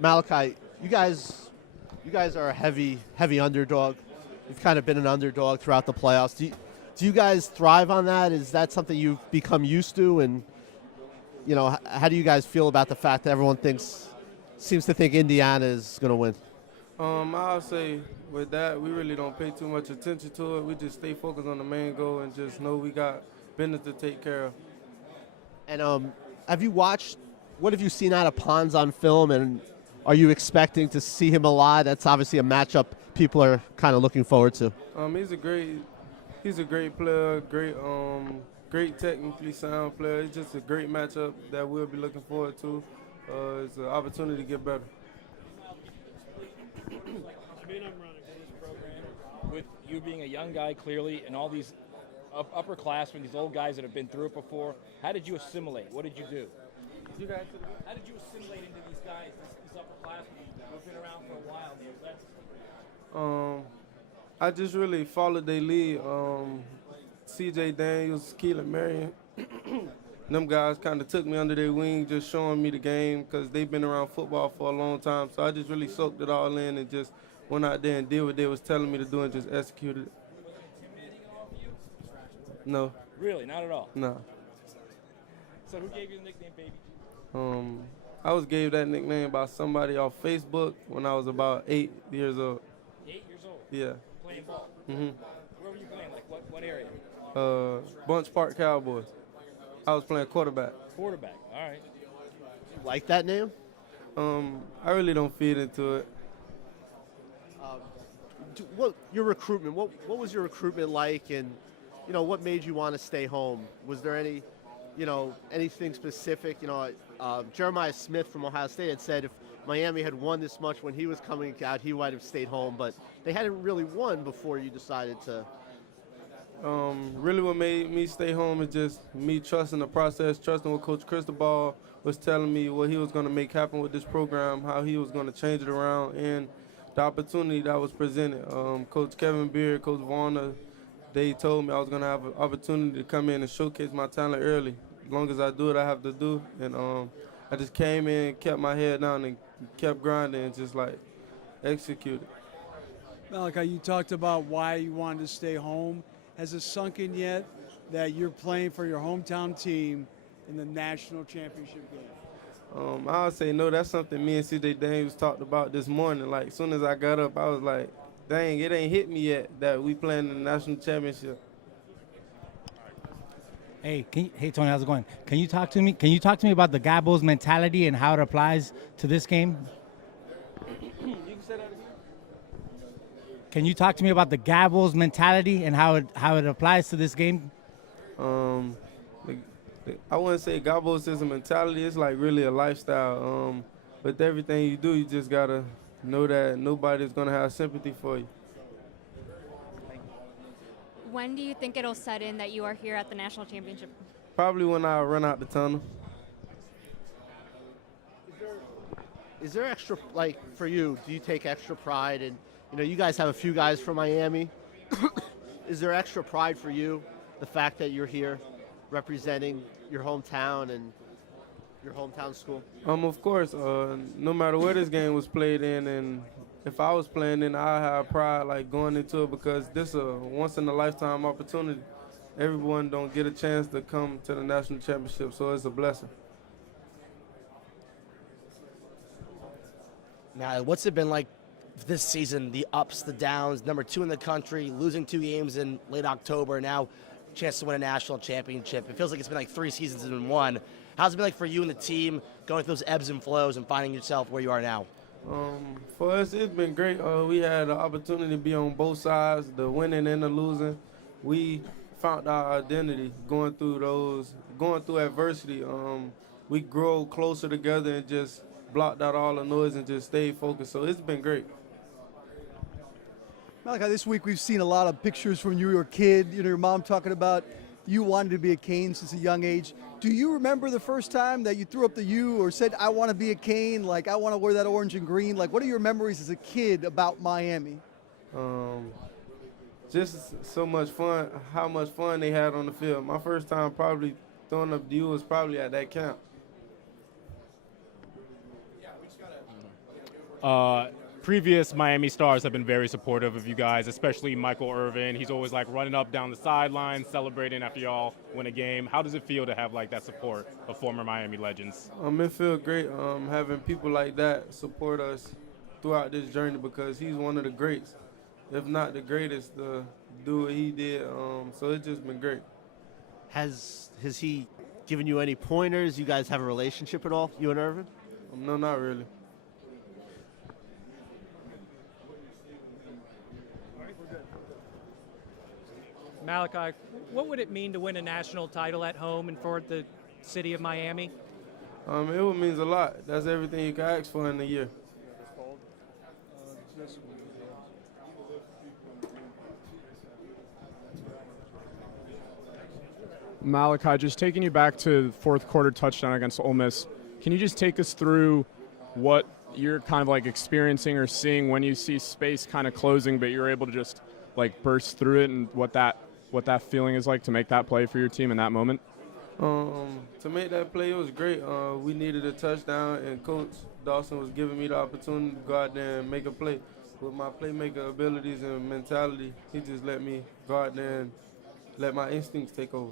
Malachi, you guys are a heavy underdog. You've kind of been an underdog throughout the playoffs. Do you guys thrive on that? Is that something you've become used to? And how do you guys feel about the fact that everyone seems to think Indiana is going to win? I'll say with that, we really don't pay too much attention to it. We just stay focused on the main goal and just know we got business to take care of. And have you watched? What have you seen out of Pons on film? And are you expecting to see him a lot? That's obviously a matchup people are kind of looking forward to. He's a great player, great technically sound player. It's just a great matchup that we'll be looking forward to. It's an opportunity to get better. With you being a young guy, clearly, and all these upperclassmen, these old guys that have been through it before, how did you assimilate? What did you do? How did you assimilate into these guys, these upperclassmen who've been around for a while, the vets? I just really followed their lead. C.J. Daniels, Keelan Marion, them guys kind of took me under their wing, just showing me the game because they've been around football for a long time. So I just really soaked it all in and just went out there and did what they was telling me to do and just executed it. No. Really, not at all? No. So who gave you the nickname, Baby? I was gave that nickname by somebody off Facebook when I was about 8 years old. 8 years old? Yeah. Playing ball? Mm-hmm. Where were you playing? Like what area? Bunch Park Cowboys. I was playing quarterback. Quarterback, all right. You like that name? I really don't feed into it. What your recruitment? What was your recruitment like, and what made you want to stay home? Was there anything specific? Jeremiah Smith from Ohio State had said if Miami had won this much when he was coming out, he might have stayed home, but they hadn't really won before you decided to. Really what made me stay home is just me trusting the process, trusting what Coach Cristobal was telling me, what he was going to make happen with this program, how he was going to change it around, and the opportunity that was presented. Coach Kevin Beard, Coach Varner, they told me I was going to have an opportunity to come in and showcase my talent early. As long as I do what I have to do. And I just came in, kept my head down, and kept grinding and just, executed. Malachi, you talked about why you wanted to stay home. Has it sunk in yet that you're playing for your hometown team in the national championship game? I'll say no. That's something me and C.J. Daniels talked about this morning. As soon as I got up, I was like, dang, it ain't hit me yet that we playing in the national championship. Hey, Tony, how's it going? Can you talk to me about the Gabos mentality and how it applies to this game? You can say that again? Can you talk to me about the Gabos mentality and how it applies to this game? I wouldn't say Gabos is a mentality. It's really a lifestyle. With everything you do, you just gotta know that nobody's gonna have sympathy for you. When do you think it'll set in that you are here at the national championship? Probably when I run out the tunnel. Is there extra, for you, do you take extra pride in, you guys have a few guys from Miami. Is there extra pride for you, the fact that you're here representing your hometown and your hometown school? Of course, no matter where this game was played in, and if I was playing in, I have pride going into it because this is a once-in-a-lifetime opportunity. Everyone don't get a chance to come to the national championship, so it's a blessing. Now, what's it been like this season, the ups, the downs, number 2 in the country, losing 2 games in late October, now chance to win a national championship? It feels like it's been 3 seasons in one. How's it been for you and the team going through those ebbs and flows and finding yourself where you are now? For us, it's been great. We had the opportunity to be on both sides, the winning and the losing. We found our identity going through adversity. We grow closer together and just blocked out all the noise and just stayed focused. So it's been great. Malachi, this week we've seen a lot of pictures from you were a kid, your mom talking about you wanted to be a Cane since a young age. Do you remember the first time that you threw up the U or said, I want to be a Cane, I want to wear that orange and green? What are your memories as a kid about Miami? Just so much fun, how much fun they had on the field. My first time probably throwing up the U was probably at that camp. Previous Miami stars have been very supportive of you guys, especially Michael Irvin. He's always like running up down the sidelines, celebrating after y'all win a game. How does it feel to have like that support of former Miami legends? It feels great having people like that support us throughout this journey because he's one of the greats, if not the greatest, to do what he did. So it's just been great. Has he given you any pointers? You guys have a relationship at all, you and Irvin? No, not really. Malachi, what would it mean to win a national title at home and for the city of Miami? It means a lot. That's everything you can ask for in a year. Malachi, just taking you back to the fourth quarter touchdown against Ole Miss, can you just take us through what you're kind of like experiencing or seeing when you see space kind of closing, but you're able to just like burst through it, and what that feeling is like to make that play for your team in that moment? To make that play, it was great. We needed a touchdown, and Coach Dawson was giving me the opportunity to go out there and make a play. With my playmaker abilities and mentality, he just let me go out there and let my instincts take over.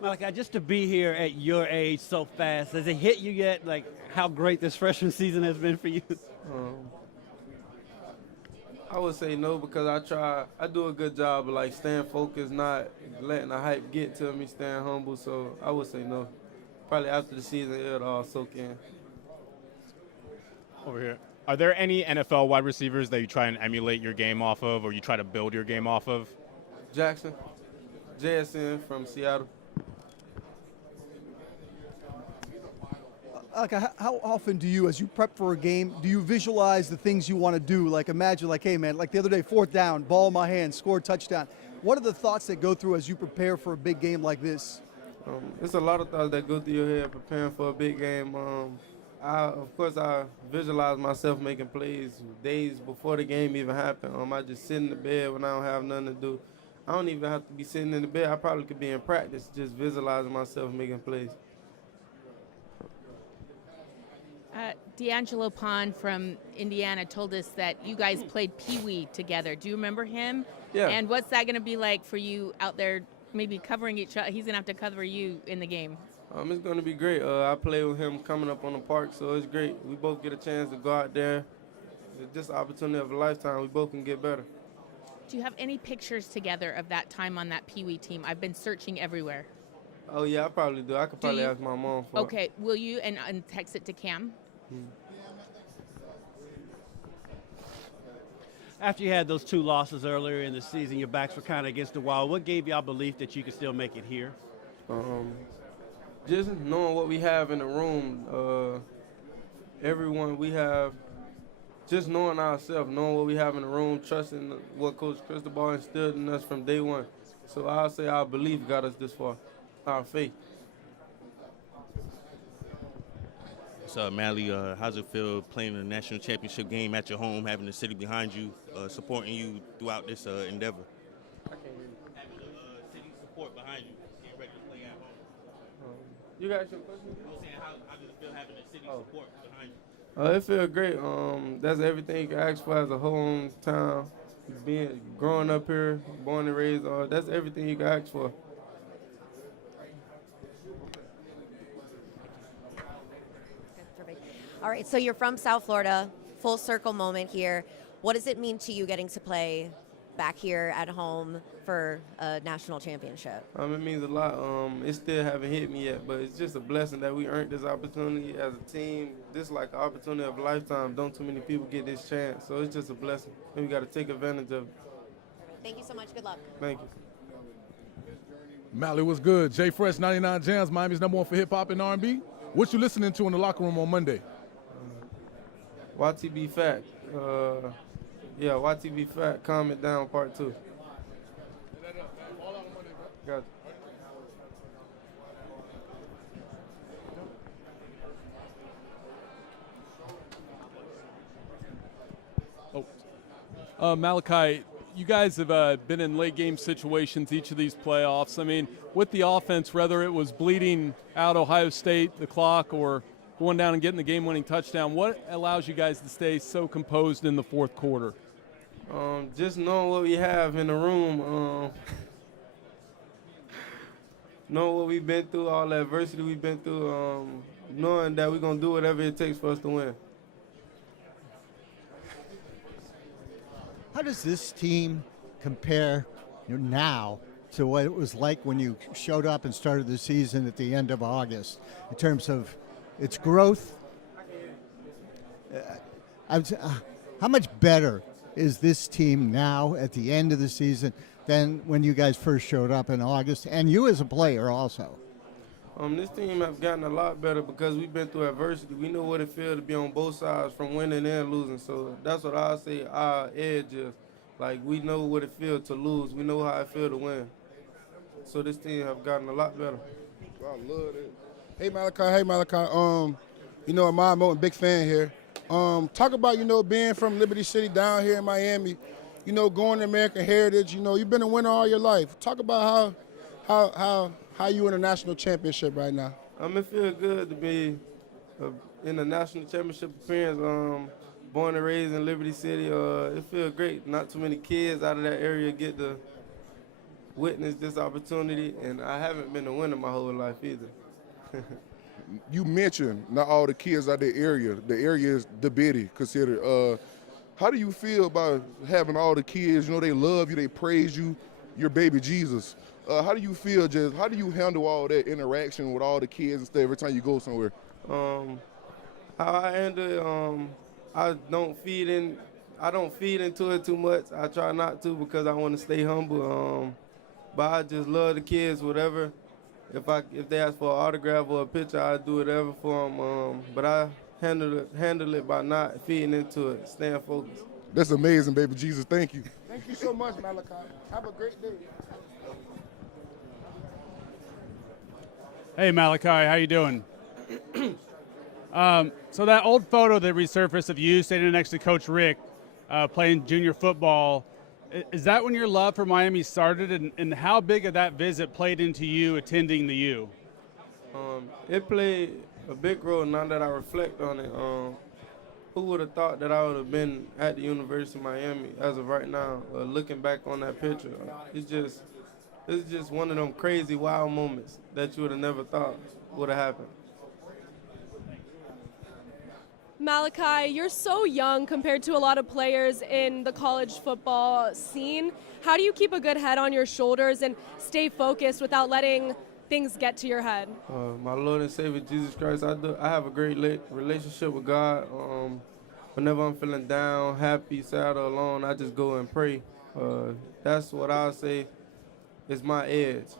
Malachi, just to be here at your age so fast, has it hit you yet, like how great this freshman season has been for you? I would say no because I do a good job of like staying focused, not letting the hype get to me, staying humble. So I would say no. Probably after the season, it'll all soak in. Over here. Are there any NFL wide receivers that you try and emulate your game off of, or you try to build your game off of? Jackson, JSN from Seattle. How often do you, as you prep for a game, do you visualize the things you want to do? Like imagine, like, hey man, like the other day, 4th down, ball in my hand, score a touchdown. What are the thoughts that go through as you prepare for a big game like this? There's a lot of thoughts that go through your head preparing for a big game. Of course, I visualize myself making plays days before the game even happened. I just sit in the bed when I don't have nothing to do. I don't even have to be sitting in the bed. I probably could be in practice just visualizing myself making plays. D'Angelo Pond from Indiana told us that you guys played Pee Wee together. Do you remember him? Yeah. And what's that going to be like for you out there, maybe covering each other? He's going to have to cover you in the game. It's going to be great. I play with him coming up on the park, so it's great. We both get a chance to go out there. It's just an opportunity of a lifetime. We both can get better. Do you have any pictures together of that time on that Pee Wee team? I've been searching everywhere. Oh, yeah, I probably do. I could probably ask my mom for it. Okay, will you? And text it to Cam. After you had those 2 losses earlier in the season, your backs were kind of against the wall. What gave y'all belief that you could still make it here? Just knowing what we have in the room, everyone we have, just knowing ourselves, knowing what we have in the room, trusting what Coach Cristobal instilled in us from day one. So I'll say our belief got us this far, our faith. What's up, Mally? How's it feel playing a national championship game at your home, having the city behind you, supporting you throughout this endeavor? Having the city support behind you, getting ready to play at home. You got your question? I was saying, how does it feel having the city support behind you? It feels great. That's everything you can ask for as a hometown. Growing up here, born and raised, that's everything you can ask for. All right, so you're from South Florida, full circle moment here. What does it mean to you getting to play back here at home for a national championship? It means a lot. It still haven't hit me yet, but it's just a blessing that we earned this opportunity as a team. This is like an opportunity of a lifetime. Don't too many people get this chance, so it's just a blessing. And we got to take advantage of it. Thank you so much. Good luck. Thank you. Mally, what's good? Jay Fresh, 99 Jams, Miami's #1 for hip-hop and R&B. What you listening to in the locker room on Monday? YTB Fat. YTB Fat, Calm It Down, Part 2. Got you. Malachi, you guys have been in late game situations each of these playoffs. I mean, with the offense, whether it was bleeding out Ohio State, the clock, or going down and getting the game-winning touchdown. What allows you guys to stay so composed in the fourth quarter? Just knowing what we have in the room, knowing what we've been through, all the adversity we've been through, knowing that we're going to do whatever it takes for us to win. How does this team compare now to what it was like when you showed up and started the season at the end of August in terms of its growth? How much better is this team now at the end of the season than when you guys first showed up in August, and you as a player also? This team have gotten a lot better because we've been through adversity. We know what it feels to be on both sides, from winning and losing. So that's what I say our edge is. Like, we know what it feels to lose. We know how it feels to win. So this team have gotten a lot better. I love it. Hey, Malachi. Ahmad Moten, big fan here. Talk about, being from Liberty City down here in Miami, going to American Heritage. You've been a winner all your life. Talk about how you in a national championship right now. It feels good to be in a national championship appearance. Born and raised in Liberty City. It feels great. Not too many kids out of that area get to witness this opportunity, and I haven't been a winner my whole life either. You mentioned not all the kids out the area. The area is the bitty considered. How do you feel about having all the kids? They love you, they praise you, your baby Jesus. How do you feel? How do you handle all that interaction with all the kids and stuff every time you go somewhere? How I handle it, I don't feed into it too much. I try not to because I want to stay humble. But I just love the kids, whatever. If they ask for an autograph or a picture, I do whatever for them. But I handle it by not feeding into it, staying focused. That's amazing, baby Jesus. Thank you. Thank you so much, Malachi. Have a great day. Hey, Malachi, how you doing? So that old photo that resurfaced of you standing next to Coach Rick playing junior football, is that when your love for Miami started, and how big of that visit played into you attending the U? It played a big role now that I reflect on it. Who would have thought that I would have been at the University of Miami as of right now, looking back on that picture? It's just one of them crazy, wild moments that you would have never thought would have happened. Malachi, you're so young compared to a lot of players in the college football scene. How do you keep a good head on your shoulders and stay focused without letting things get to your head? My Lord and Savior Jesus Christ, I have a great relationship with God. Whenever I'm feeling down, happy, sad, or alone, I just go and pray. That's what I say is my edge,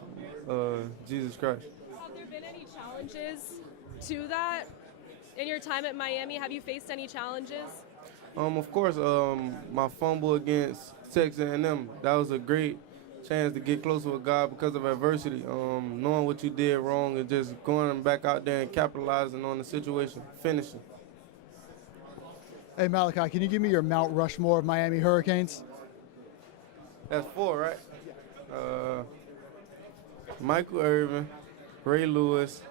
Jesus Christ. Have there been any challenges to that? In your time at Miami, have you faced any challenges? Of course, my fumble against Texas A&M, that was a great chance to get closer with God because of adversity. Knowing what you did wrong and just going back out there and capitalizing on the situation, finishing. Hey, Malachi, can you give me your Mount Rushmore of Miami Hurricanes? That's 4, right? Michael Irvin, Ray Lewis.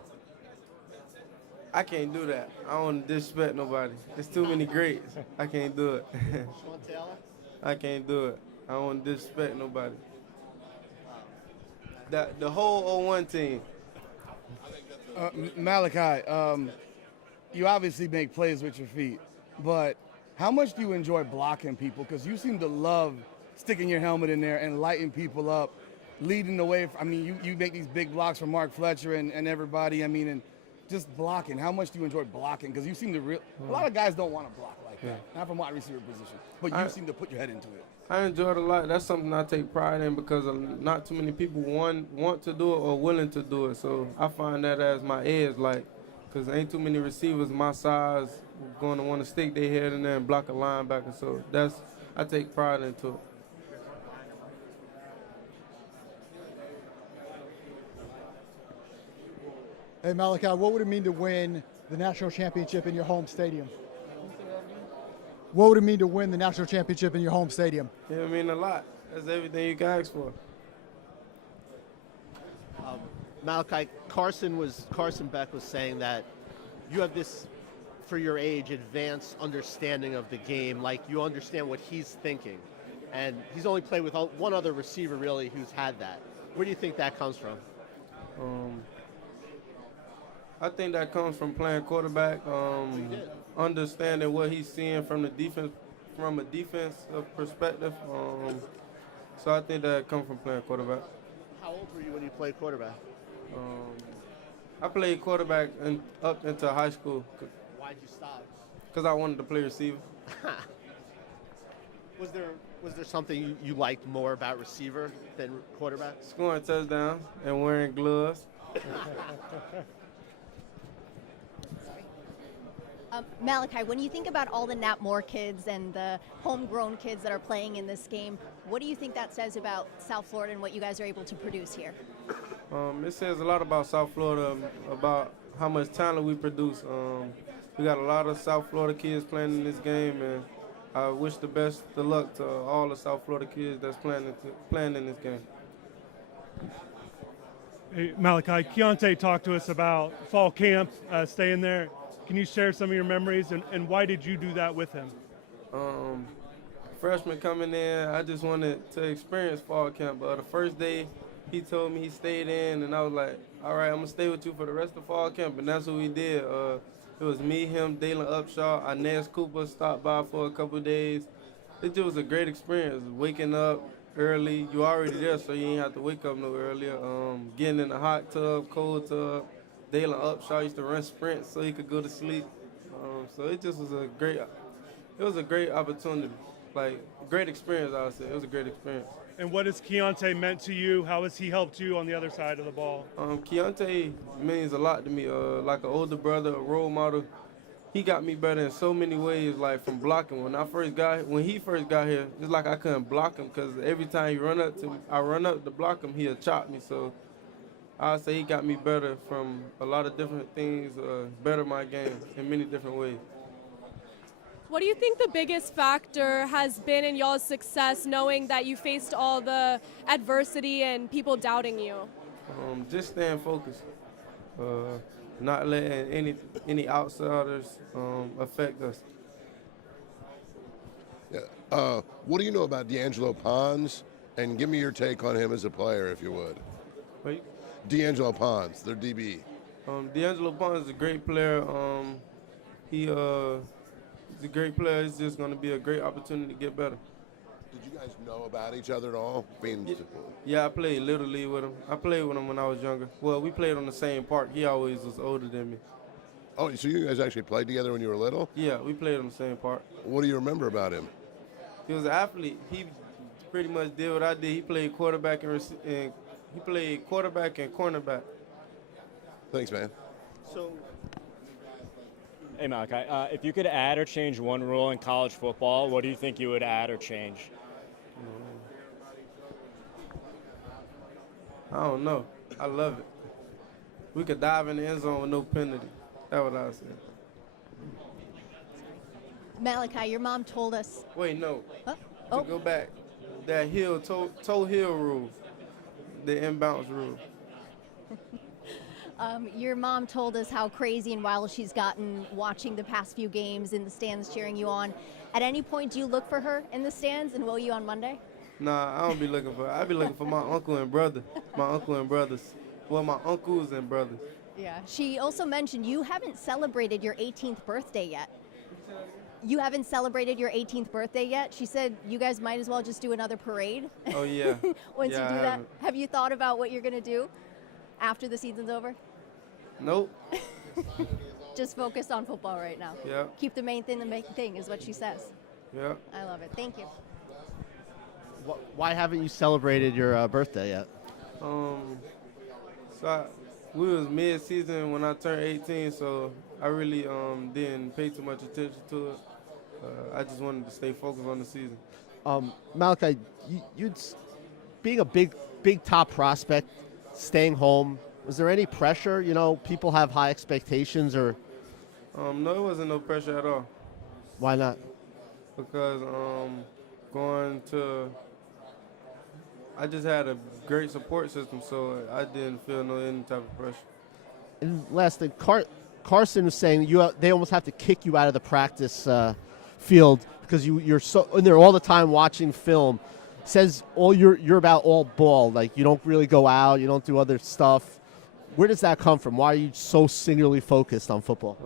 I can't do that. I don't want to disrespect nobody. There's too many greats. I can't do it. I can't do it. I don't want to disrespect nobody. The whole 01 team. Malachi, you obviously make plays with your feet, but how much do you enjoy blocking people? Because you seem to love sticking your helmet in there and lighting people up, leading the way. You make these big blocks for Mark Fletcher and everybody. And just blocking. How much do you enjoy blocking? Because you seem to a lot of guys don't want to block like that, not from wide receiver position, but you seem to put your head into it. I enjoy it a lot. That's something I take pride in because not too many people want to do it or willing to do it. So I find that as my edge, because ain't too many receivers my size going to want to stick their head in there and block a linebacker. So I take pride into it. Hey, Malachi, what would it mean to win the national championship in your home stadium? What would it mean to win the national championship in your home stadium? Yeah, it mean a lot. That's everything you can ask for. Malachi, Carson Beck was saying that, you have this, for your age, advanced understanding of the game. Like, you understand what he's thinking. And he's only played with one other receiver, really, who's had that. Where do you think that comes from? I think that comes from playing quarterback, understanding what he's seeing from the defense, from a defensive perspective. So I think that comes from playing quarterback. How old were you when you played quarterback? I played quarterback up into high school. Why'd you stop? Because I wanted to play receiver. Was there something you liked more about receiver than quarterback? Scoring touchdowns and wearing gloves. Malachi, when you think about all the Nat Moore kids and the homegrown kids that are playing in this game, what do you think that says about South Florida and what you guys are able to produce here? It says a lot about South Florida, about how much talent we produce. We got a lot of South Florida kids playing in this game, and I wish the best of luck to all the South Florida kids that's playing in this game. Hey, Malachi, Keontae talked to us about fall camp, staying there. Can you share some of your memories, and why did you do that with him? Freshman coming in, I just wanted to experience fall camp. But the first day, he told me he stayed in, and I was like, all right, I'm going to stay with you for the rest of fall camp. And that's what we did. It was me, him, Dalen Upshaw, Inez Cooper stopped by for a couple of days. It just was a great experience, waking up early. You already there, so you ain't have to wake up no earlier. Getting in the hot tub, cold tub. Dalen Upshaw used to run sprints so he could go to sleep. So it just was a great opportunity, like great experience. I would say it was a great experience. And what has Keontae meant to you? How has he helped you on the other side of the ball? Keontae means a lot to me. Like an older brother, a role model. He got me better in so many ways, like from blocking. When he first got here, it's like I couldn't block him because every time I run up to block him, he'll chop me. So I'd say he got me better from a lot of different things, better my game in many different ways. What do you think the biggest factor has been in y'all's success, knowing that you faced all the adversity and people doubting you? Just staying focused, not letting any outsiders affect us. Yeah. What do you know about D'Angelo Pons? And give me your take on him as a player, if you would. Wait. D'Angelo Pons, their DB. D'Angelo Pons is a great player. He's a great player. It's just going to be a great opportunity to get better. Did you guys know about each other at all? Yeah, I played Little League with him. I played with him when I was younger. Well, we played on the same park. He always was older than me. Oh, so you guys actually played together when you were little? Yeah, we played on the same park. What do you remember about him? He was an athlete. He pretty much did what I did. He played quarterback and cornerback. Thanks, man. So, hey, Malachi, if you could add or change one rule in college football, what do you think you would add or change? I don't know. I love it. We could dive in the end zone with no penalty. That's what I said. Malachi, your mom told us. Wait, no. Huh? To go back, that toe heel rule, the inbounds rule. Your mom told us how crazy and wild she's gotten watching the past few games in the stands cheering you on. At any point, do you look for her in the stands, and will you on Monday? Nah, I don't be looking for her. I be looking for my uncle and brother. My uncle and brothers. Well, my uncles and brothers. Yeah. She also mentioned you haven't celebrated your 18th birthday yet. You haven't celebrated your 18th birthday yet? She said you guys might as well just do another parade. Oh, yeah. Once Yeah, you do I that. haven't. Have you thought about what you're going to do after the season's over? Nope. Just focus on football right now. Yeah. Keep the main thing is what she says. Yeah. I love it. Thank you. Why haven't you celebrated your birthday yet? We was mid-season when I turned 18, so I really didn't pay too much attention to it. I just wanted to stay focused on the season. Malachi, you'd being a big top prospect, staying home. Was there any pressure? You know, people have high expectations, or no, it wasn't no pressure at all. Why not? Because I just had a great support system, so I didn't feel any type of pressure. And last thing, Carson was saying they almost have to kick you out of the practice field because you're so in there all the time watching film. Says you're about all ball, like you don't really go out, you don't do other stuff. Where does that come from? Why are you so singularly focused on football?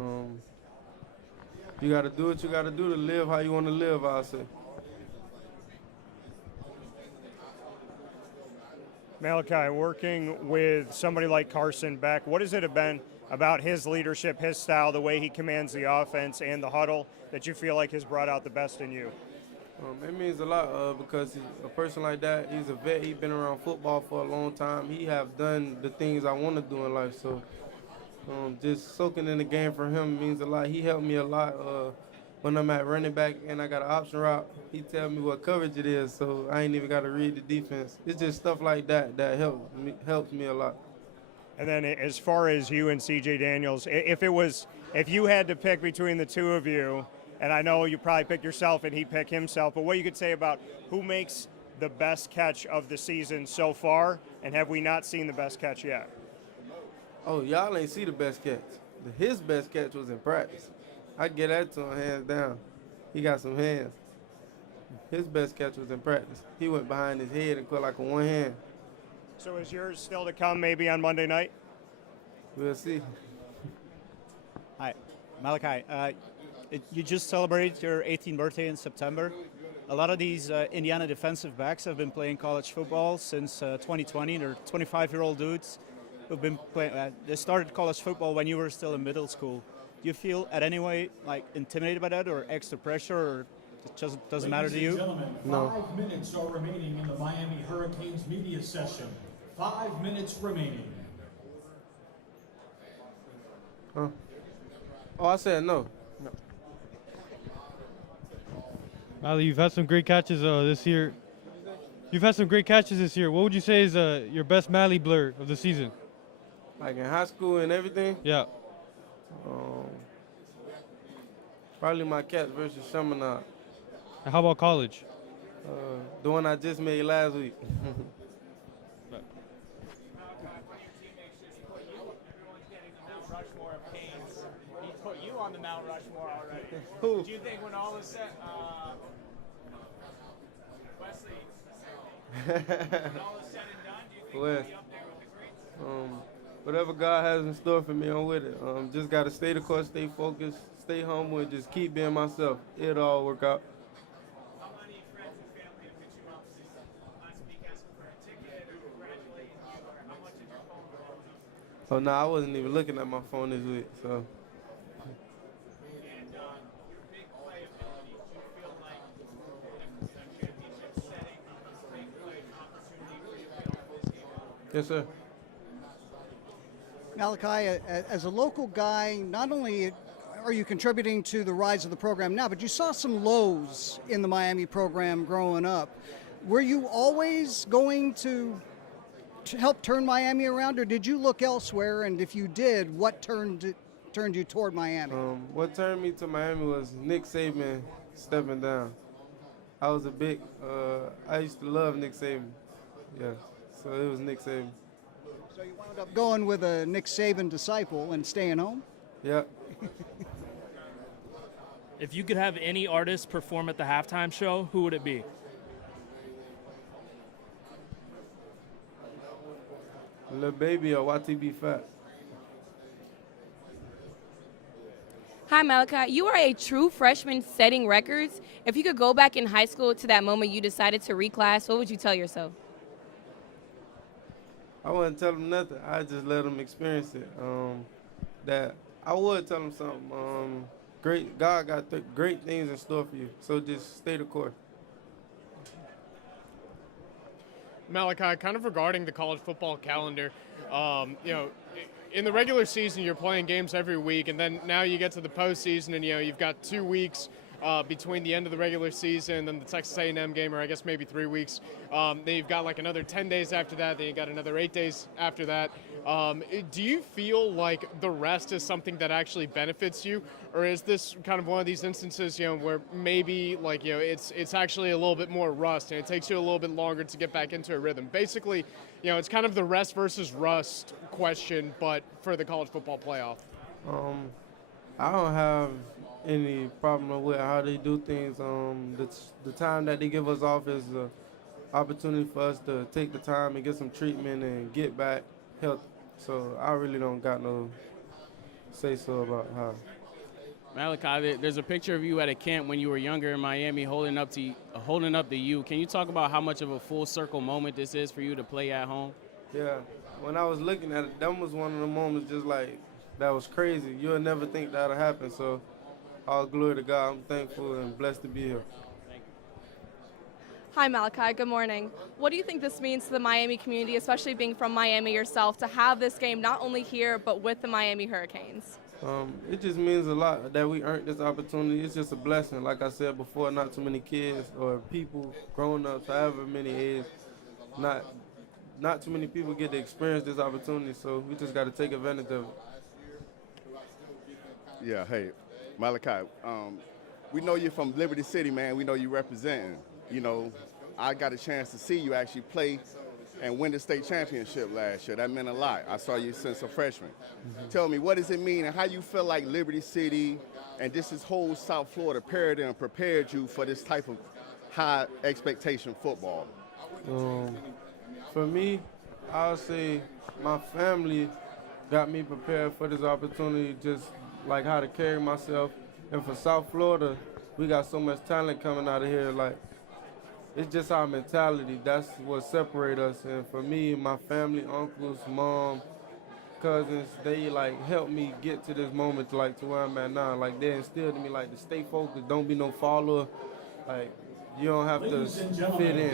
You got to do what you got to do to live how you want to live, I'll say. Malachi, working with somebody like Carson Beck, what has it been about his leadership, his style, the way he commands the offense and the huddle that you feel like has brought out the best in you? It means a lot because a person like that, he's a vet. He's been around football for a long time. He have done the things I want to do in life. So just soaking in the game for him means a lot. He helped me a lot when I'm at running back and I got an option route. He tell me what coverage it is, so I ain't even got to read the defense. It's just stuff like that that helps me a lot. And then as far as you and C.J. Daniels, if you had to pick between the two of you, and I know you probably pick yourself and he pick himself, but what you could say about who makes the best catch of the season so far, and have we not seen the best catch yet? Oh, y'all ain't see the best catch. His best catch was in practice. I get that to him hands down. He got some hands. His best catch was in practice. He went behind his head and caught like a one hand. So is yours still to come maybe on Monday night? We'll see. Hi, Malachi. You just celebrated your 18th birthday in September. A lot of these Indiana defensive backs have been playing college football since 2020. They're 25-year-old dudes who've been playing. They started college football when you were still in middle school. Do you feel at any way like intimidated by that or extra pressure, or it just doesn't matter to you? No. 5 minutes are remaining in the Miami Hurricanes media session. 5 minutes remaining. Huh? Oh, I said no. Mally, you've had some great catches this year. You've had some great catches this year. What would you say is your best Mally blur of the season? Like in high school and everything? Yeah. Probably my catch versus Chaminade. And how about college? The one I just made last week. He put you on the Mount Rushmore already. Who? Do you think when all is said, Wesley, when all is said and done, do you think Wes. you'll be up there with the greats? Whatever God has in store for me, I'm with it. Just got to stay the course, stay focused, stay humble, and just keep being myself. It'll all work out. How many friends and family have hit you up to speak asking for a ticket or congratulate you, or how much is your phone blowing up? Oh, no, I wasn't even looking at my phone this week, so. And your big playability, do you feel like the championship setting big play opportunity for you to this game? Yes, sir. Malachi, as a local guy, not only are you contributing to the rise of the program now, but you saw some lows in the Miami program growing up. Were you always going to help turn Miami around, or did you look elsewhere? And if you did, what turned you toward Miami? What turned me to Miami was Nick Saban stepping down. I was I used to love Nick Saban. Yeah, so it was Nick Saban. So you wound up going with a Nick Saban disciple and staying home? Yep. If you could have any artist perform at the halftime show, who would it be? Lil Baby or YTB Fat. Hi, Malachi. You are a true freshman setting records. If you could go back in high school to that moment you decided to reclass, what would you tell yourself? I wouldn't tell them nothing. I just let them experience it. That I would tell them something. God got great things in store for you. So just stay the course. Malachi, kind of regarding the college football calendar, in the regular season you're playing games every week, and then now you get to the postseason, and you've got 2 weeks between the end of the regular season and the Texas A&M game, or I guess maybe 3 weeks. Then you've got like another 10 days after that. Then you got another 8 days after that. Do you feel like the rest is something that actually benefits you, or is this kind of one of these instances, where maybe it's actually a little bit more rust and it takes you a little bit longer to get back into a rhythm? Basically, it's kind of the rest versus rust question, but for the college football playoff. I don't have any problem with how they do things. The time that they give us off is an opportunity for us to take the time and get some treatment and get back healthy. So I really don't got no say so about how. Malachi, there's a picture of you at a camp when you were younger in Miami holding up the U. Can you talk about how much of a full circle moment this is for you to play at home? Yeah, when I was looking at it, that was one of the moments just like, that was crazy. You'll never think that'll happen. So all glory to God. I'm thankful and blessed to be here. Hi, Malachi. Good morning. What do you think this means to the Miami community, especially being from Miami yourself, to have this game not only here but with the Miami Hurricanes? It just means a lot that we earned this opportunity. It's just a blessing. Like I said before, not too many kids or people growing up, however many age, not too many people get to experience this opportunity. So we just got to take advantage of it. Yeah, hey, Malachi, we know you're from Liberty City, man. We know you representing. You know, I got a chance to see you actually play and win the state championship last year. That meant a lot. I saw you since a freshman. Tell me, what does it mean and how you feel like Liberty City and this whole South Florida paradigm prepared you for this type of high expectation football? For me, I'll say my family got me prepared for this opportunity, just like how to carry myself. And for South Florida, we got so much talent coming out of here. Like, it's just our mentality. That's what separates us. And for me, my family, uncles, mom, cousins, they like helped me get to this moment to where I'm at now. Like, they instilled in me like to stay focused, don't be no follower. Like, you don't have to fit in.